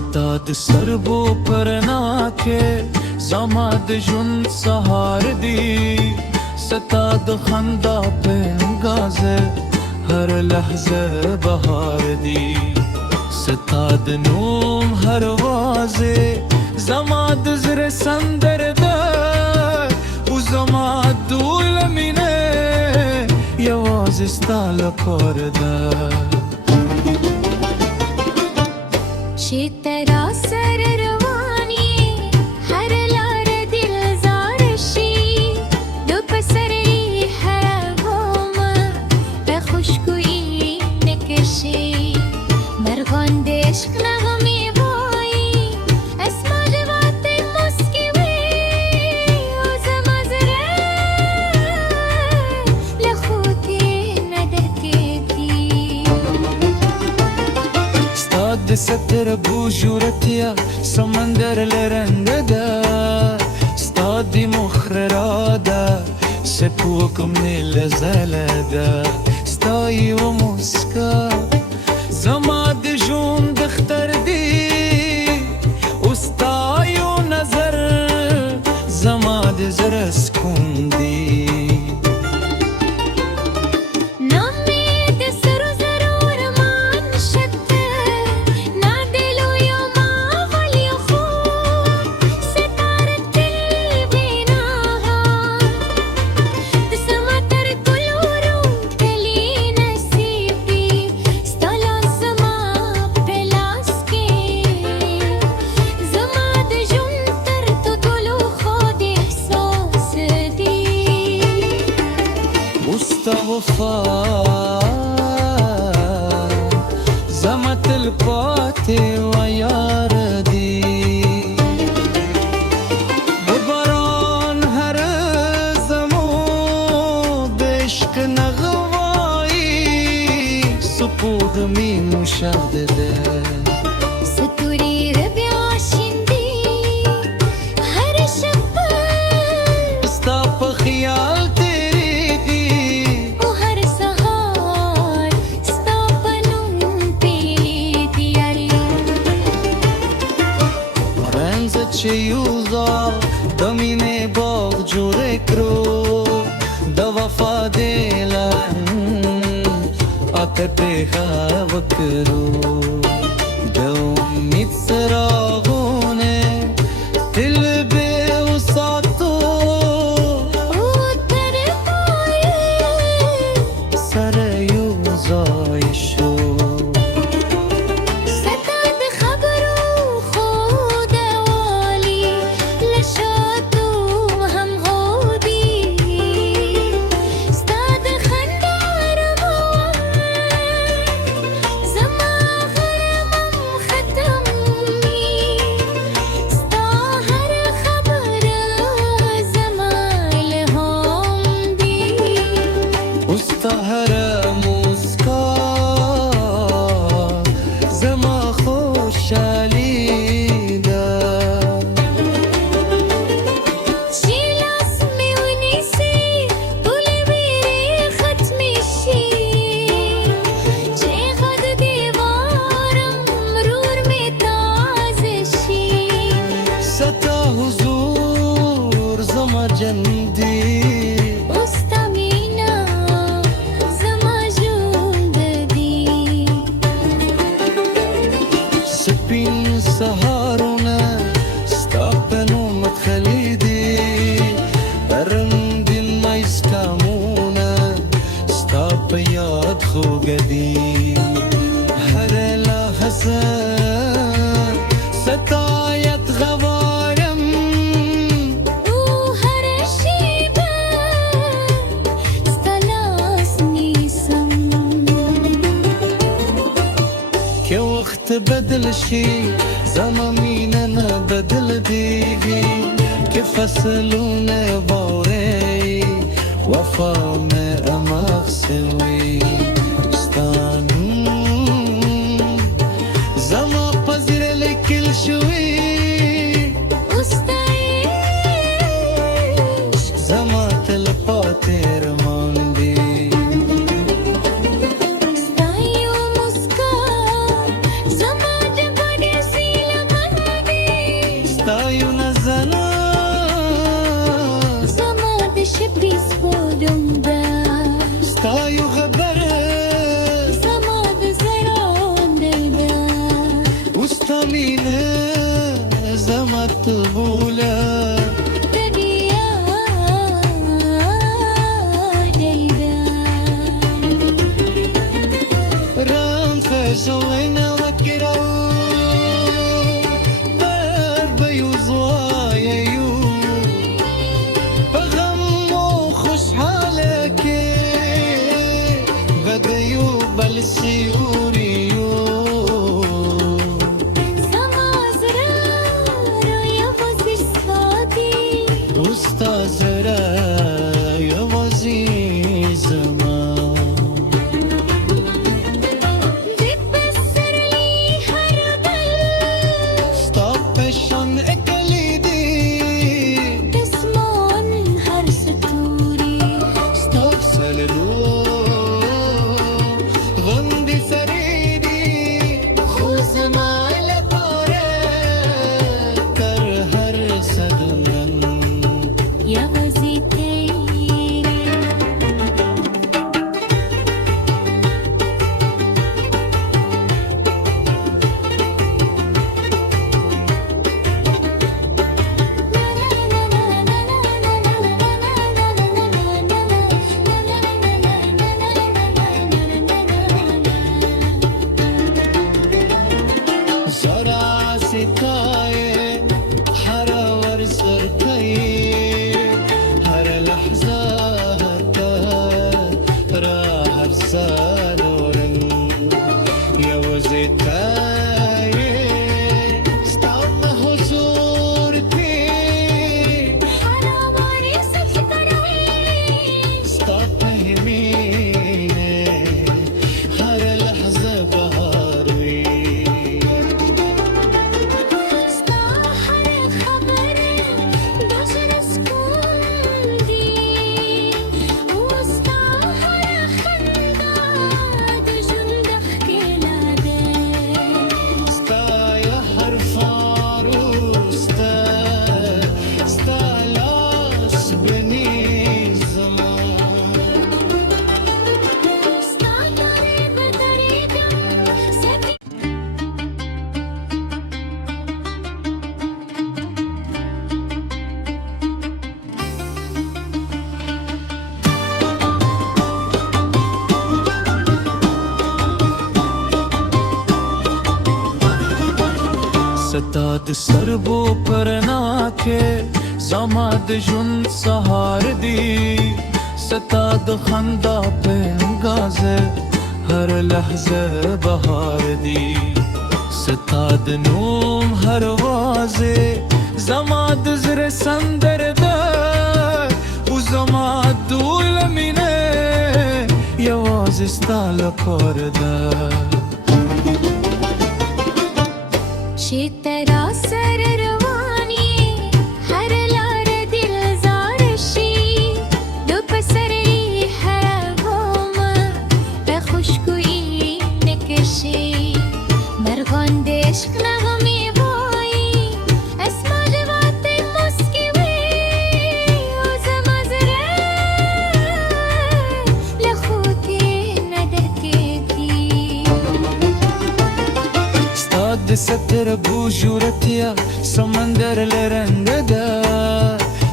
ستاد سربو پرناکه زماد جون سهار دی ستاد خندا پنگازه هر لحظه بهار دی ستاد نوم هر وازه زماد زر سندر ده و زماد دول مینه یواز استال کار ده چه ترا سر روانی هر لار دل زارشی دو پسری هر گوم به خوشگویی نکشی مرغان دشک نغمی بایی اسما جوات مسکوی و زمازره لخوتی ندرکتی استاد ستر بوجورتیا سمندر لرنگ ده استاد مخرراده سپوکم نیل زلده استایی و مسکا زماد جون دختر دی استایی و نظر زماد زرس کندی وفا زمت القاتي ويار دي ببران هر زمو بشك نغواي سپود مي مشاهده ستوري ربيع شندي هر شب استاپ خيال چه یوزا دمینه باغ جوره کرو دا وفا دیلن آکر پیخا وکرو دا امید سراغونه دل به و ساتو او در پایه سر یوزای شو هر موسکا زما خوشحالی ده چی لاس میونیسی طولی بیری ختمیشی چه خد دیوارم رور می تازشی ستا حضور زما جندی سپین سهارونه ستا په نومت خلیدي برندین مایسکامونه ستا په یاد خوږه دي هر لحظه ستایت غوارم او هر شیبه ستا لاس نیسم که وقت بدل شي زما مینه نه بدل دیږي که فصلونه واوري وفا مې اماغ سوي ستا نوم زما په زړه لیکل شوي زما تل پاتې روان دي ستا یو مسکا زما د بډې سیله مینه زما تبوله دنیا دیده رام فجونا وكرو ضرب يوزوايو غمو خوش حالك بديو بالسيوريو زما زرار يا وزير صادي أستاذ رايا وزير زمان بتبصر لي هربل ستوبشن اكليدي تسمعن هر ستوري ستوب سلدو غندي سريدي خوز ما لبارة تر هر سدنن يا وزير تيري زرع ستاية حرا ورزر كي هر لحظة هتا راح رسالورن يا وزيتاية استعم حضورتي حراماري ستكروي استفهميني هر لحظة بهاروي استاحر خبري دشر سكوندي واستاحر خندا دجن ضحكي لادي ستا يا حرفارو ستا لاس بني زمان استاحر بدريدم سبي ستاد سربو پرناکه زماد جن سهار دی ستاد خندا پنگازه هر لحظه بهار دی ستاد نوم هر وازه زماد زر سندر ده و زماد دول مینه یواز استال پرده شي ترى سر رواني هر لار دل زارشي دو بسري حرام بخشكوي نكشي مرغان دشك نغمي باي اسمع جوات مسكوي وزمازره لخوتي ندركتي استاد ستر بوجورتيا سمندر لرنگدا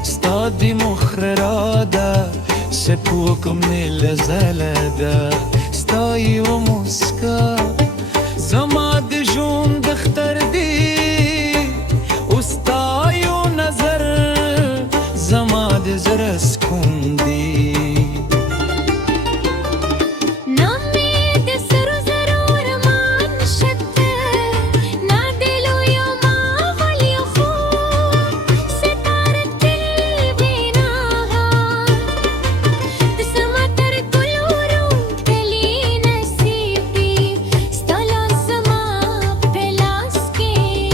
استاد مخررادا سپوكم نلزلدا استاي ومسكا زماد جون دختر دي استاي ونظر زماد زرسكون دي نامي دسر ضرور ما نشت نادلو يوم أول يخون ستارة بيناها تسمتر كل ورود تلي نسيبي ستالا زما بلاسكي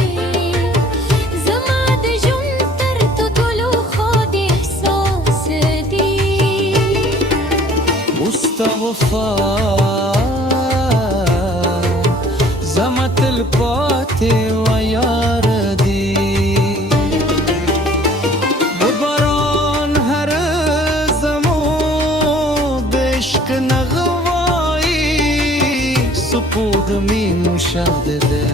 زما دجون ترتو طلو خودي إحساس دي وفا زمت الباتي ويار دي ببران هر زمو بشك نغواي سپود می مشاهده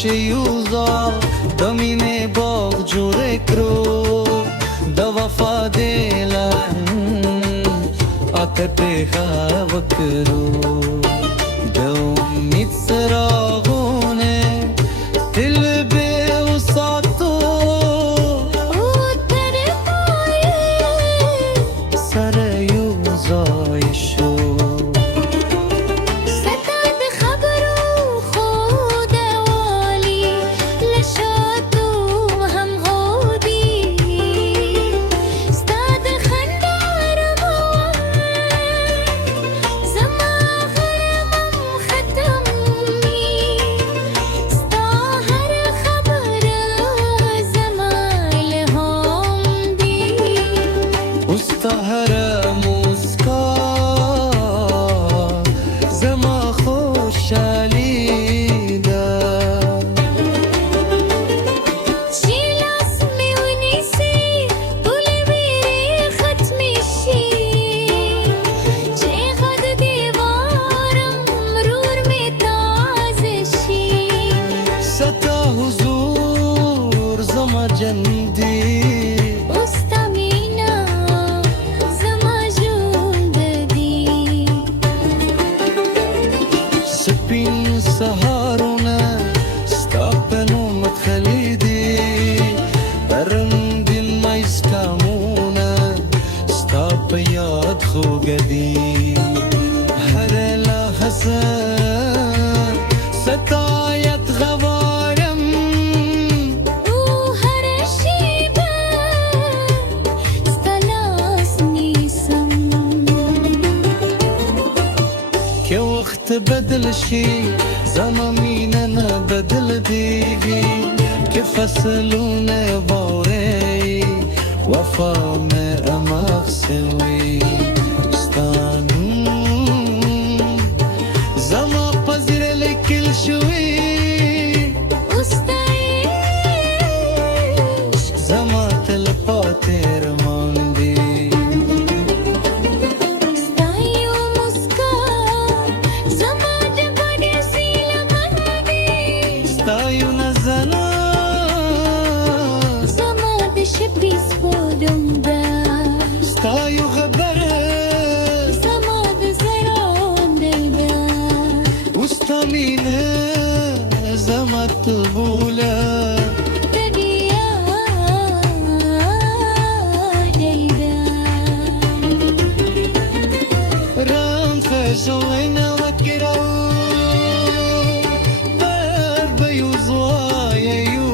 شيوزا دميني باغ جوركرو دوفا ديلا أتبخا وكرو دومي تسراغوني تلبي وساطو سريوزا يشو استهر موسكا زما خوشاليدا شيل اسمي ونسي طولي بيري ختمي الشي شي غد ديوار مرور متعز الشي ستا هزور زما جندي سبين سهارنا ستابنو متخليدي برندين ما يسكامونا ستاب ياد خوغدي هرلا حسن ستايت غوارم وهر الشيبة استلاسني سم كي وقت بدل شي زماميننا بدل ديجي كيف فصلونا بوري وفا ما أمغسوي استانو زما بزير لكل شوي وستعيش زما تلقاتي رماندي ستايو نزنا زما دشبي سفودم دا ستايو غبرت زما دزران دا وستامينه زما طبولة تديا ديدا رام فجوينا وكراو باربيو زوايايو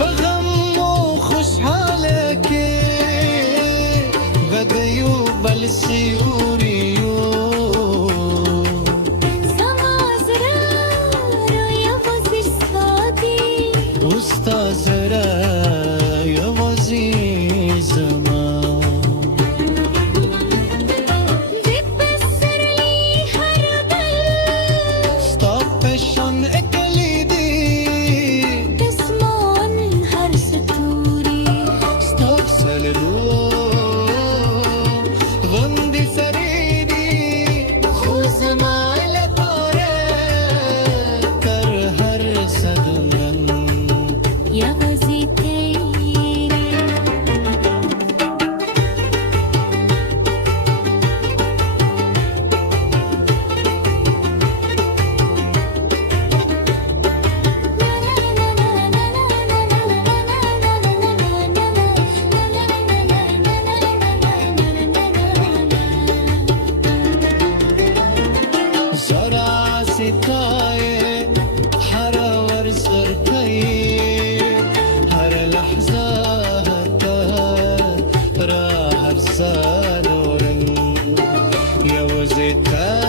غمو خوش حالكي بديو بالسيوريو زما زرار يا وزير صادي أستاذ يا وزير زمان بتبسر لي هربل ستابشان اكليدي تسمعن هر ستوري ستاب سلدو غندي سريدي خوز مال طارق تر هر سدمن يا وزير زرع ستاي حرور سركي هر لحظة هتا راح رسالورن يا وزيتا